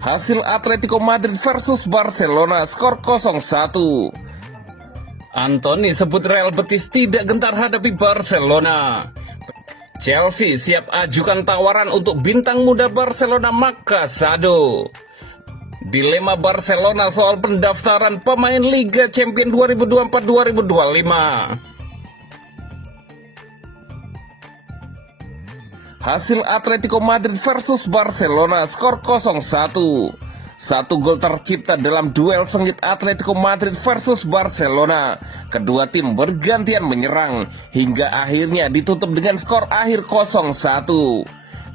Hasil Atletico Madrid versus Barcelona, skor 0-1. Anthony sebut Real Betis tidak gentar hadapi Barcelona. Chelsea siap ajukan tawaran untuk bintang muda Barcelona Marc Casado. Dilema Barcelona soal pendaftaran pemain Liga Champions 2024-2025. Hasil Atletico Madrid versus Barcelona, skor 0-1. Satu gol tercipta dalam duel sengit Atletico Madrid versus Barcelona. Kedua tim bergantian menyerang hingga akhirnya ditutup dengan skor akhir 0-1.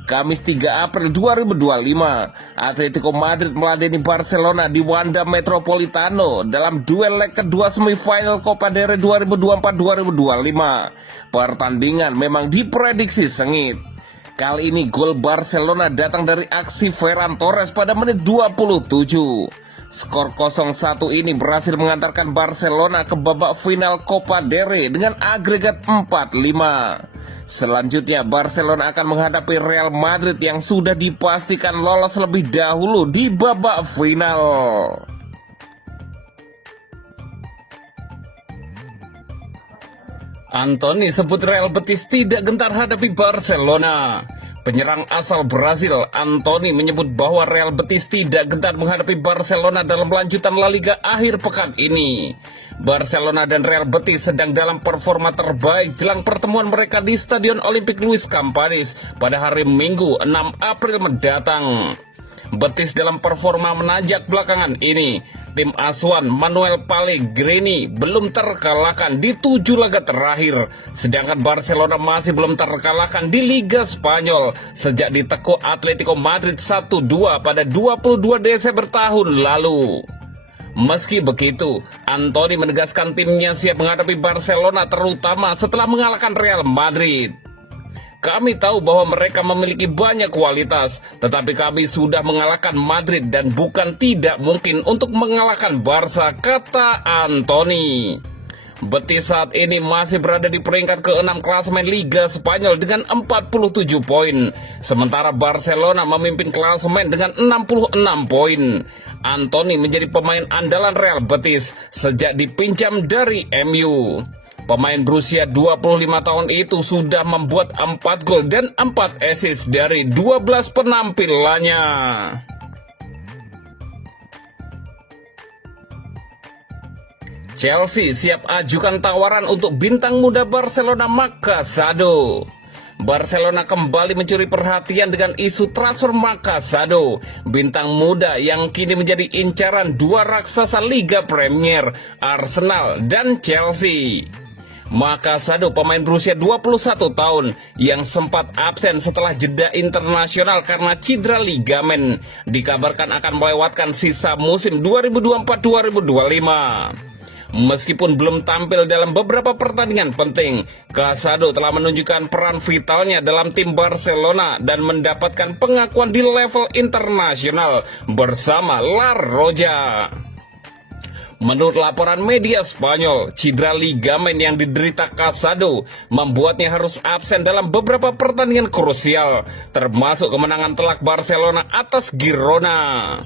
Kamis 3 April 2025, Atletico Madrid meladeni Barcelona di Wanda Metropolitano dalam duel leg kedua semifinal Copa del Rey 2024-2025. Pertandingan memang diprediksi sengit. Kali ini gol Barcelona datang dari aksi Ferran Torres pada menit 27. Skor 0-1 ini berhasil mengantarkan Barcelona ke babak final Copa del Rey dengan agregat 4-5. Selanjutnya Barcelona akan menghadapi Real Madrid yang sudah dipastikan lolos lebih dahulu di babak final. Anthony sebut Real Betis tidak gentar hadapi Barcelona. Penyerang asal Brazil, Anthony menyebut bahwa Real Betis tidak gentar menghadapi Barcelona dalam lanjutan La Liga akhir pekan ini. Barcelona dan Real Betis sedang dalam performa terbaik jelang pertemuan mereka di Stadion Olympic Luis Campanis pada hari Minggu 6 April mendatang. Betis dalam performa menanjak belakangan ini. Tim asuhan Manuel Pellegrini belum terkalahkan di 7 laga terakhir, sedangkan Barcelona masih belum terkalahkan di Liga Spanyol sejak ditekuk Atletico Madrid 1-2 pada 22 Desember tahun lalu. Meski begitu, Anthony menegaskan timnya siap menghadapi Barcelona terutama setelah mengalahkan Real Madrid. Kami tahu bahwa mereka memiliki banyak kualitas, tetapi kami sudah mengalahkan Madrid dan bukan tidak mungkin untuk mengalahkan Barca, kata Anthony. Betis saat ini masih berada di peringkat ke-6 klasemen Liga Spanyol dengan 47 poin, sementara Barcelona memimpin klasemen dengan 66 poin. Anthony menjadi pemain andalan Real Betis sejak dipinjam dari MU. Pemain berusia 25 tahun itu sudah membuat 4 gol dan 4 assist dari 12 penampilannya. Chelsea siap ajukan tawaran untuk bintang muda Barcelona Marc Casado. Barcelona kembali mencuri perhatian dengan isu transfer Marc Casado, bintang muda yang kini menjadi incaran dua raksasa Liga Premier, Arsenal dan Chelsea. Marc Casado, pemain berusia 21 tahun yang sempat absen setelah jeda internasional karena cedera ligamen, dikabarkan akan melewatkan sisa musim 2024-2025. Meskipun belum tampil dalam beberapa pertandingan penting, Casado telah menunjukkan peran vitalnya dalam tim Barcelona dan mendapatkan pengakuan di level internasional bersama La Roja. Menurut laporan media Spanyol, cedera ligamen yang diderita Casado membuatnya harus absen dalam beberapa pertandingan krusial, termasuk kemenangan telak Barcelona atas Girona.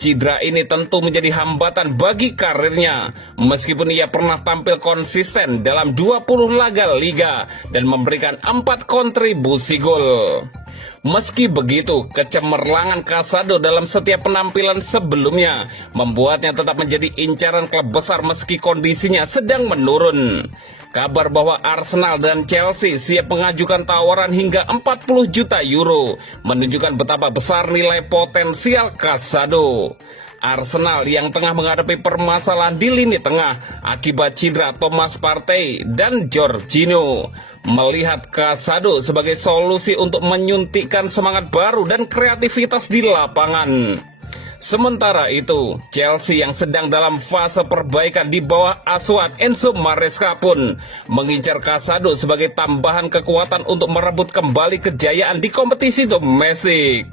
Cedera ini tentu menjadi hambatan bagi karirnya, meskipun ia pernah tampil konsisten dalam 20 laga Liga dan memberikan 4 kontribusi gol. Meski begitu, kecemerlangan Casado dalam setiap penampilan sebelumnya membuatnya tetap menjadi incaran klub besar meski kondisinya sedang menurun. Kabar bahwa Arsenal dan Chelsea siap mengajukan tawaran hingga 40 juta euro menunjukkan betapa besar nilai potensial Casado. Arsenal yang tengah menghadapi permasalahan di lini tengah akibat cedera Thomas Partey dan Jorginho, melihat Casado sebagai solusi untuk menyuntikkan semangat baru dan kreativitas di lapangan. Sementara itu, Chelsea yang sedang dalam fase perbaikan di bawah asuhan Enzo Maresca pun mengincar Casado sebagai tambahan kekuatan untuk merebut kembali kejayaan di kompetisi domestik.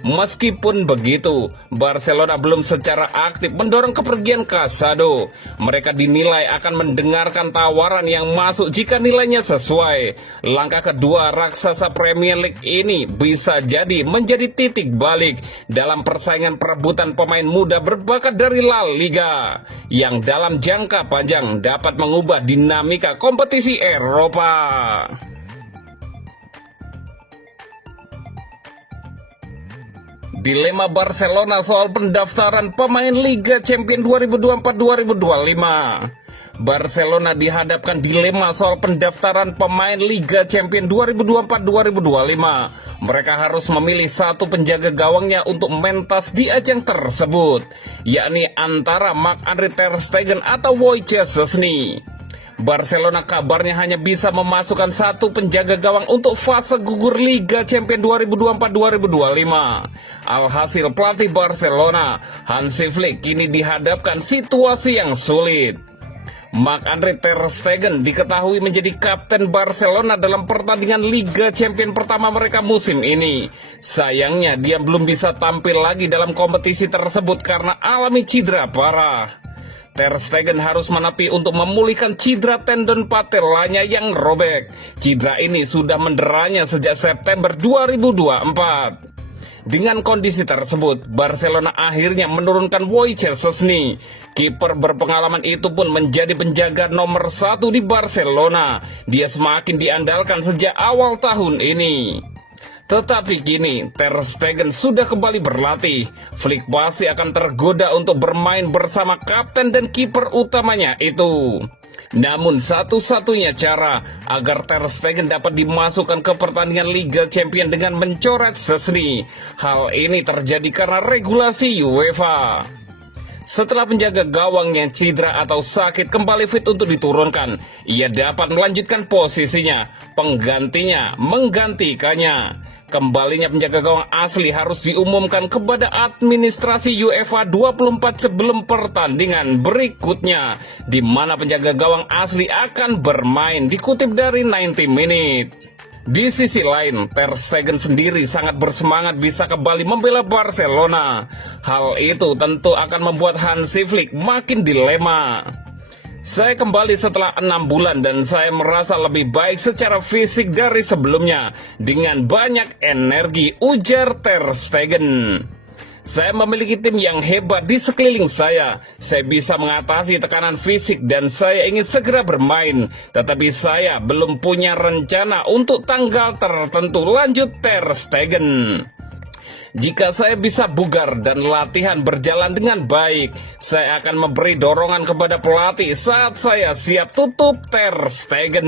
Meskipun begitu, Barcelona belum secara aktif mendorong kepergian Casado. Mereka dinilai akan mendengarkan tawaran yang masuk jika nilainya sesuai. Langkah kedua raksasa Premier League ini bisa jadi menjadi titik balik dalam persaingan perebutan pemain muda berbakat dari La Liga, yang dalam jangka panjang dapat mengubah dinamika kompetisi Eropa. Dilema Barcelona soal pendaftaran pemain Liga Champions 2024-2025. Barcelona dihadapkan dilema soal pendaftaran pemain Liga Champions 2024-2025. Mereka harus memilih satu penjaga gawangnya untuk mentas di ajang tersebut, yakni antara Marc-Andre ter Stegen atau Wojciech Szczesny. Barcelona kabarnya hanya bisa memasukkan satu penjaga gawang untuk fase gugur Liga Champions 2024-2025. Alhasil pelatih Barcelona, Hansi Flick, kini dihadapkan situasi yang sulit. Marc-Andre ter Stegen diketahui menjadi kapten Barcelona dalam pertandingan Liga Champions pertama mereka musim ini. Sayangnya dia belum bisa tampil lagi dalam kompetisi tersebut karena alami cedera parah. Ter Stegen harus menepi untuk memulihkan cedera tendon patelanya yang robek. Cedera ini sudah menderanya sejak September 2024. Dengan kondisi tersebut, Barcelona akhirnya menurunkan Wojciech Szczesny. Kiper berpengalaman itu pun menjadi penjaga nomor 1 di Barcelona. Dia semakin diandalkan sejak awal tahun ini. Tetapi kini ter Stegen sudah kembali berlatih. Flick pasti akan tergoda untuk bermain bersama kapten dan kiper utamanya itu. Namun satu-satunya cara agar ter Stegen dapat dimasukkan ke pertandingan Liga Champions dengan mencoret Szczesny. Hal ini terjadi karena regulasi UEFA. Setelah penjaga gawang yang cedera atau sakit kembali fit untuk diturunkan, ia dapat melanjutkan posisinya. Penggantinya menggantikannya. Kembalinya penjaga gawang asli harus diumumkan kepada administrasi UEFA 24 sebelum pertandingan berikutnya, di mana penjaga gawang asli akan bermain, dikutip dari 90 Minutes. Di sisi lain, ter Stegen sendiri sangat bersemangat bisa kembali membela Barcelona. Hal itu tentu akan membuat Hansi Flick makin dilema. Saya kembali setelah 6 bulan dan saya merasa lebih baik secara fisik dari sebelumnya dengan banyak energi, ujar ter Stegen. Saya memiliki tim yang hebat di sekeliling saya. Saya bisa mengatasi tekanan fisik dan saya ingin segera bermain. Tetapi saya belum punya rencana untuk tanggal tertentu, lanjut ter Stegen. Jika saya bisa bugar dan latihan berjalan dengan baik, saya akan memberi dorongan kepada pelatih saat saya siap, tutup ter Stegen.